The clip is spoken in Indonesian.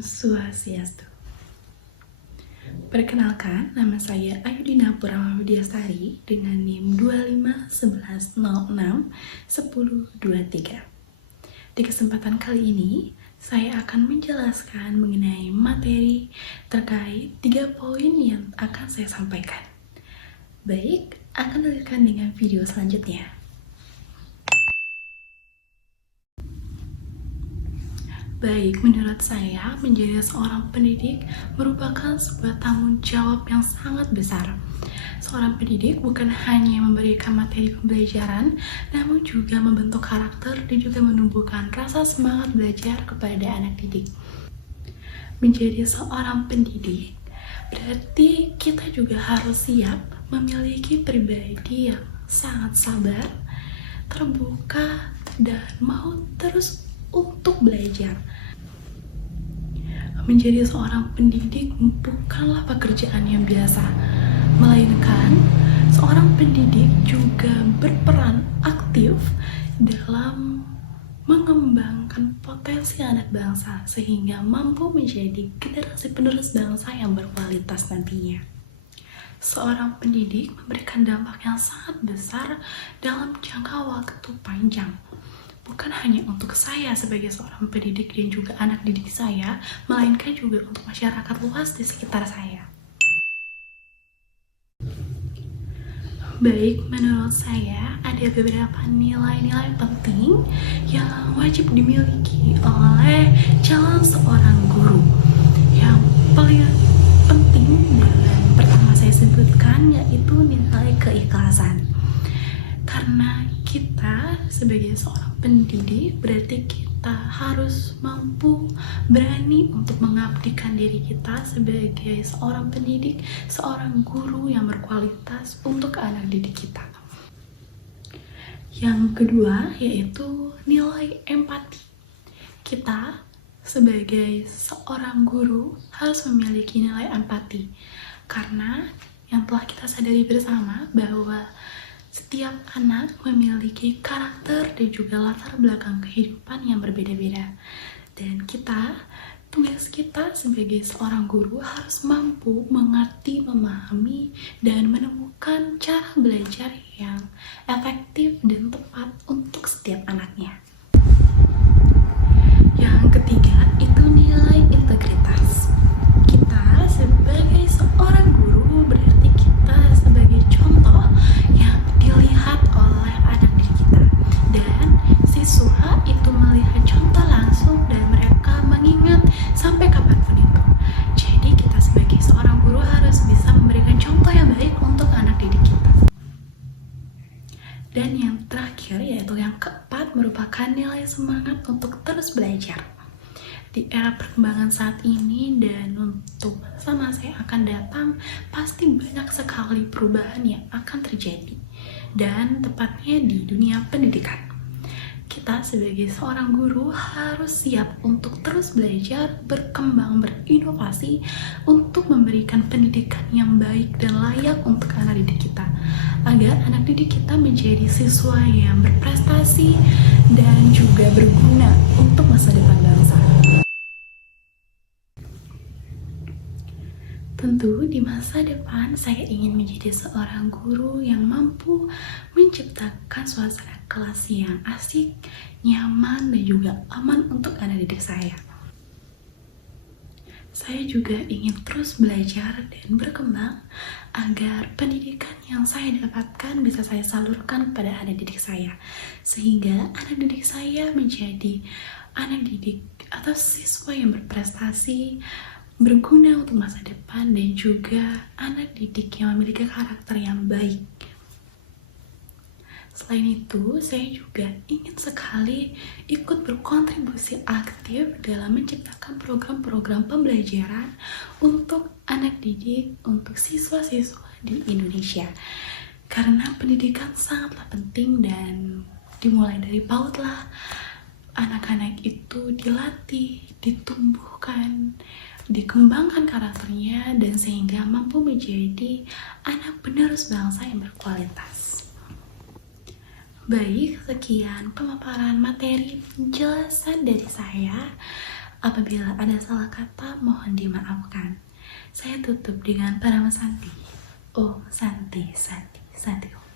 Om Swastiastu. Perkenalkan, nama saya Ayudina Purama Widyastari dengan NIM 2511061023. Di kesempatan kali ini, saya akan menjelaskan mengenai materi terkait 3 poin yang akan saya sampaikan. Baik, akan lanjutkan dengan video selanjutnya. Baik, menurut saya, menjadi seorang pendidik merupakan sebuah tanggung jawab yang sangat besar. Seorang pendidik bukan hanya memberikan materi pembelajaran, namun juga membentuk karakter dan juga menumbuhkan rasa semangat belajar kepada anak didik. Menjadi seorang pendidik, berarti kita juga harus siap memiliki pribadi yang sangat sabar, terbuka, dan mau terus untuk belajar. Menjadi seorang pendidik bukanlah pekerjaan yang biasa, melainkan seorang pendidik juga berperan aktif dalam mengembangkan potensi anak bangsa sehingga mampu menjadi generasi penerus bangsa yang berkualitas nantinya. Seorang pendidik memberikan dampak yang sangat besar dalam jangka waktu panjang. Bukan hanya untuk saya sebagai seorang pendidik dan juga anak didik saya, melainkan juga untuk masyarakat luas di sekitar saya. Baik, menurut saya ada beberapa nilai-nilai penting yang wajib dimiliki oleh calon seorang guru. Yang paling penting dan pertama saya sebutkan yaitu nilai keikhlasan. Karena kita sebagai seorang pendidik berarti kita harus mampu berani untuk mengabdikan diri kita sebagai seorang pendidik, seorang guru yang berkualitas untuk anak didik kita. Yang kedua yaitu nilai empati. Kita sebagai seorang guru harus memiliki nilai empati karena yang telah kita sadari bersama bahwa setiap anak memiliki karakter dan juga latar belakang kehidupan yang berbeda-beda. Dan tugas kita sebagai seorang guru harus mampu mengerti, memahami, dan menemukan cara belajar yang efektif dan tepat untuk setiap anaknya. Yang ketiga, itu nilai integritas. Kita sebagai seorang guru berarti kita sebagai contoh yang dilihat oleh anak didik kita, dan siswa itu melihat contoh langsung dan mereka mengingat sampai kapanpun itu. Jadi kita sebagai seorang guru harus bisa memberikan contoh yang baik untuk anak didik kita. Dan yang terakhir yaitu yang keempat merupakan nilai semangat untuk terus belajar. Di era perkembangan saat ini dan untuk masa yang akan datang, pasti banyak sekali perubahan yang akan terjadi, dan tepatnya di dunia pendidikan. Kita sebagai seorang guru harus siap untuk terus belajar, berkembang, berinovasi untuk memberikan pendidikan yang baik dan layak untuk anak didik kita, agar anak didik kita menjadi siswa yang berprestasi dan juga berguna untuk masa depan bangsa. Tentu di masa depan saya ingin menjadi seorang guru yang mampu menciptakan suasana kelas yang asik, nyaman, dan juga aman untuk anak didik saya. Saya juga ingin terus belajar dan berkembang agar pendidikan yang saya dapatkan bisa saya salurkan pada anak didik saya, sehingga anak didik saya menjadi anak didik atau siswa yang berprestasi, berguna untuk masa depan, dan juga anak didik yang memiliki karakter yang baik. Selain itu, saya juga ingin sekali ikut berkontribusi aktif dalam menciptakan program-program pembelajaran untuk anak didik, untuk siswa-siswa di Indonesia. Karena pendidikan sangatlah penting dan dimulai dari PAUD lah. Anak-anak itu dilatih, ditumbuhkan, dikembangkan karakternya, dan sehingga mampu menjadi anak penerus bangsa yang berkualitas. Baik, sekian pemaparan materi penjelasan dari saya. Apabila ada salah kata, mohon dimaafkan. Saya tutup dengan Parama Santi. Oh, Santi, Santi, Santi.